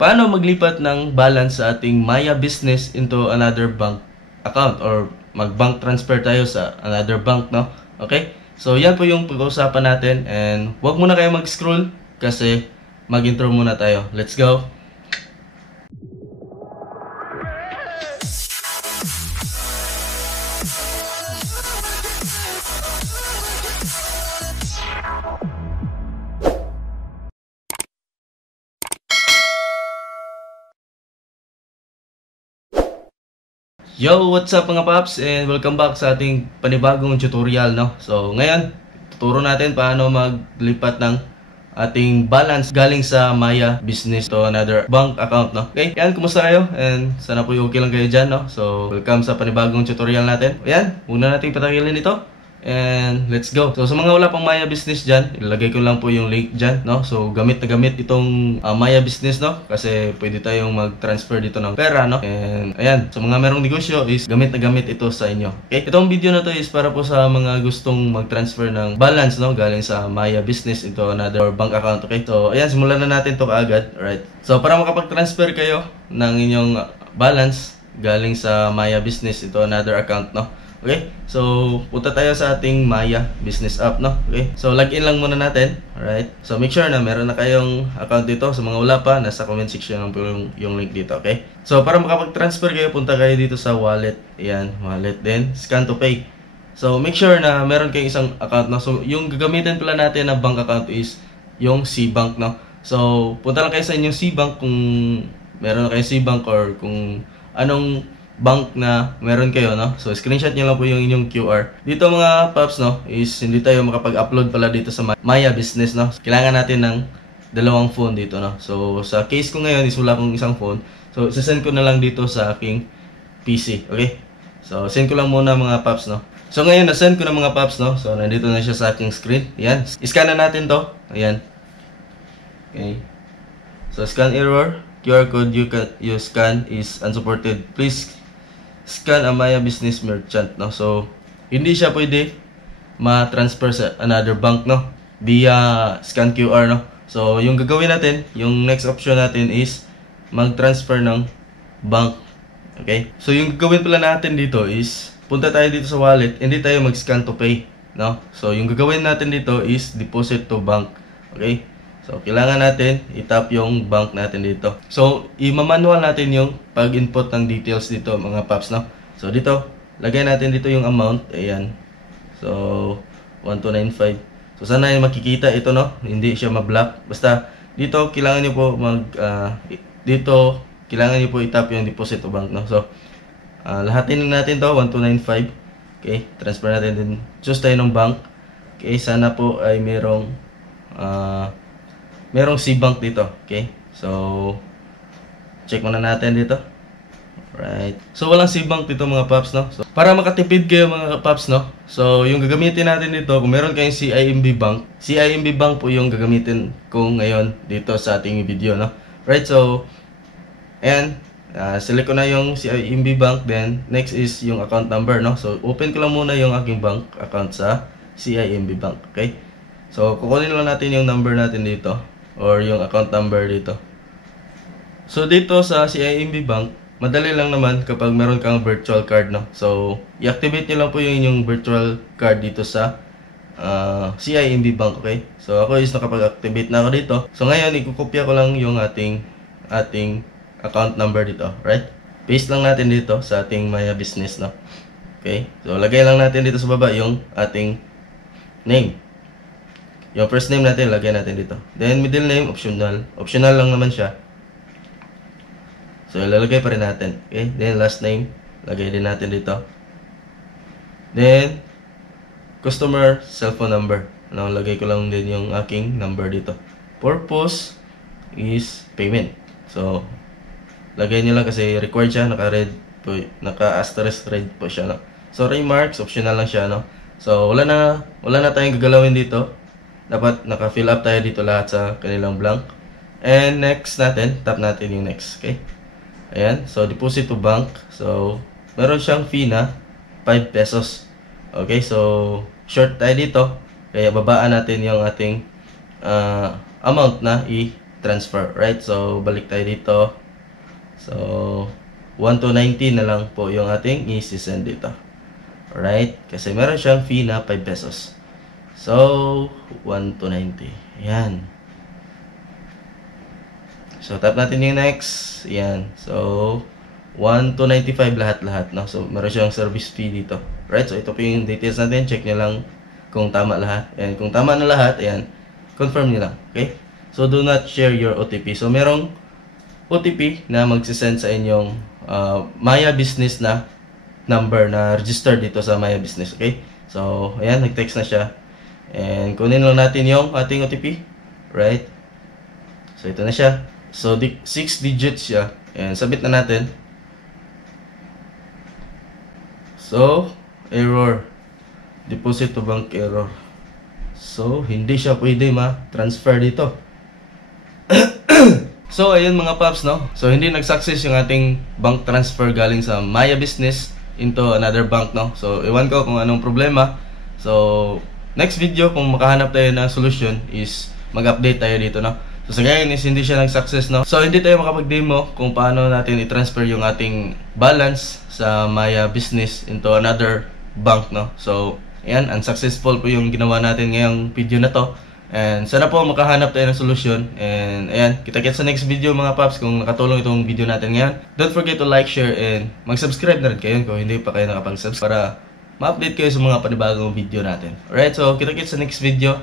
paano maglipat ng balance sa ating Maya business into another bank account or mag-bank transfer tayo sa another bank, no? Okay? So, yan po yung pag-uusapan natin and huwag muna kayo mag-scroll kasi mag-intro muna tayo. Let's go! Yo, what's up mga paps and welcome back sa ating panibagong tutorial, no? So, ngayon, tuturo natin paano maglipat ng ating balance galing sa Maya business to another bank account, no? Okay, yan, kumusta kayo? And sana po okay lang kayo dyan, no? So, welcome sa panibagong tutorial natin. Ayan, huwag na natin patangilin ito. And let's go. So, sa mga wala pang Maya business dyan, ilagay ko lang po yung link dyan, no? So, gamit na gamit itong Maya business, no? Kasi pwede tayong mag-transfer dito ng pera, no? And ayan, sa mga merong negosyo is gamit na gamit ito sa inyo. Okay? Itong video na to is para po sa mga gustong mag-transfer ng balance, no? Galing sa Maya business into another bank account, okay? So, ayan, simulan na natin to kaagad, right? So, para makapag-transfer kayo ng inyong balance galing sa Maya business into another account, no? Okay, so punta tayo sa ating Maya business app, no? Okay, so login lang muna natin. Alright, so make sure na meron na kayong account dito. Sa mga wala pa, nasa comment section lang po yung link dito. Okay, so para makapag-transfer kayo, punta kayo dito sa wallet. Ayan, wallet, then scan to pay. So make sure na meron kayong isang account, no? So yung gagamitin pala natin na bank account is yung C-Bank, no? So punta lang kayo sa inyong C-Bank kung meron na kayong C-Bank or kung anong bank na meron kayo, no? So, screenshot nyo lang po yung inyong QR. Dito mga paps, no, is hindi tayo makapag-upload pala dito sa Maya business, no? Kailangan natin ng dalawang phone dito, no? So, sa case ko ngayon is wala akong isang phone. So, isasend ko na lang dito sa aking PC, okay? So, send ko lang muna mga paps, no? So, ngayon, nasend ko na mga paps, no? So, nandito na siya sa aking screen. Ayan. Scan na natin to. Ayan. Okay. So, scan error. QR code you scan is unsupported. Please scan a Maya business merchant, no? So, hindi siya pwede ma-transfer sa another bank, no? Via scan QR, no? So, yung gagawin natin, yung next option natin is mag-transfer ng bank. Okay? So, yung gagawin pala natin dito is punta tayo dito sa wallet, hindi tayo mag-scan to pay, no? So, yung gagawin natin dito is deposit to bank. Okay? So, kailangan natin i-tap yung bank natin dito. So, i-manual natin yung pag-input ng details dito, mga paps, no? So, dito, lagay natin dito yung amount. Ayan. So, 1295. So, sana yung makikita ito, no? Hindi siya ma-block. Basta, dito, kailangan nyo po dito, kailangan nyo po i-tap yung deposit to bank, no? So, lahatin natin to, 1295. Okay, transfer natin din. Choose tayo ng bank. Okay, sana po ay merong C-Bank dito. Okay? So, check muna natin dito. Right. So, walang C-Bank dito mga paps, no? So, para makatipid kayo mga paps, no? So, yung gagamitin natin dito, kung meron kayong CIMB Bank, CIMB Bank po yung gagamitin ko ngayon dito sa ating video, no? Right. So, ayan. Select ko na yung CIMB Bank. Then, next is yung account number, no? So, open ko lang muna yung aking bank account sa CIMB Bank. Okay? So, kukunin lang natin yung number natin dito. Or yung account number dito. So, dito sa CIMB Bank, madali lang naman kapag meron kang virtual card, no? So, i-activate nyo lang po yung inyong virtual card dito sa CIMB Bank, okay? So, ako is nakapag-activate na ako dito. So, ngayon, ikukopya ko lang yung ating account number dito, right? Paste lang natin dito sa ating Maya business, no? Okay? So, lagay lang natin dito sa baba yung ating name. Yung first name natin, lagay natin dito. Then, middle name, optional. Optional lang naman siya. So, ilalagay pa rin natin. Okay? Then, last name, lagay din natin dito. Then, customer cellphone number. Ano, lagay ko lang din yung aking number dito. Purpose is payment. So, lagay nyo lang kasi required siya. Naka-red po, naka-asterisk red po siya, no? So, remarks, optional lang siya, no? So, wala na tayong gagalawin dito. Dapat naka-fill up tayo dito lahat sa kanilang blank. And next natin, tap natin yung next. Okay? Ayan. So, deposit to bank. So, meron siyang fee na 5 pesos. Okay? So, short tayo dito. Kaya babaan natin yung ating amount na transfer, right? So, balik tayo dito. So, 1 to 90 na lang po yung ating i-send dito. Alright? Kasi meron siyang fee na 5 pesos. So, 1 to 90. Ayan. So, tap natin yung next. Ayan. So, 1 to 95 lahat-lahat, no? So, meron siyang service fee dito. Right? So, ito po yung details natin. Check nyo lang kung tama lahat. And kung tama na lahat, ayan, confirm nyo lang. Okay? So, do not share your OTP. So, merong OTP na magsisend sa inyong Maya Business na number na registered dito sa Maya Business. Okay? So, ayan, nag-text na siya. And kunin lang natin yung ating OTP. Right? So, ito na siya. So, 6 digits siya. And submit na natin. So, error. Deposit to bank error. So, hindi siya pwede ma-transfer dito. So, ayun mga paps, no? So, hindi nag-success yung ating bank transfer galing sa Maya Business into another bank, no? So, iwan ko kung anong problema. So, next video, kung makahanap tayo ng solution, is mag-update tayo dito, no? So, sa ngayon is hindi siya nag-success, no? So, hindi tayo makapag-demo kung paano natin i-transfer yung ating balance sa Maya Business into another bank, no? So, ayan, unsuccessful po yung ginawa natin ngayong video na to. And sana po makahanap tayo ng solusyon. And ayan, kita-kits sa next video mga paps kung nakatulong itong video natin ngayon. Don't forget to like, share, and mag-subscribe na rin kayo kung hindi pa kayo nakapag-subscribe para ma-update kayo sa mga panibagong video natin. Alright, so kita-kits sa next video.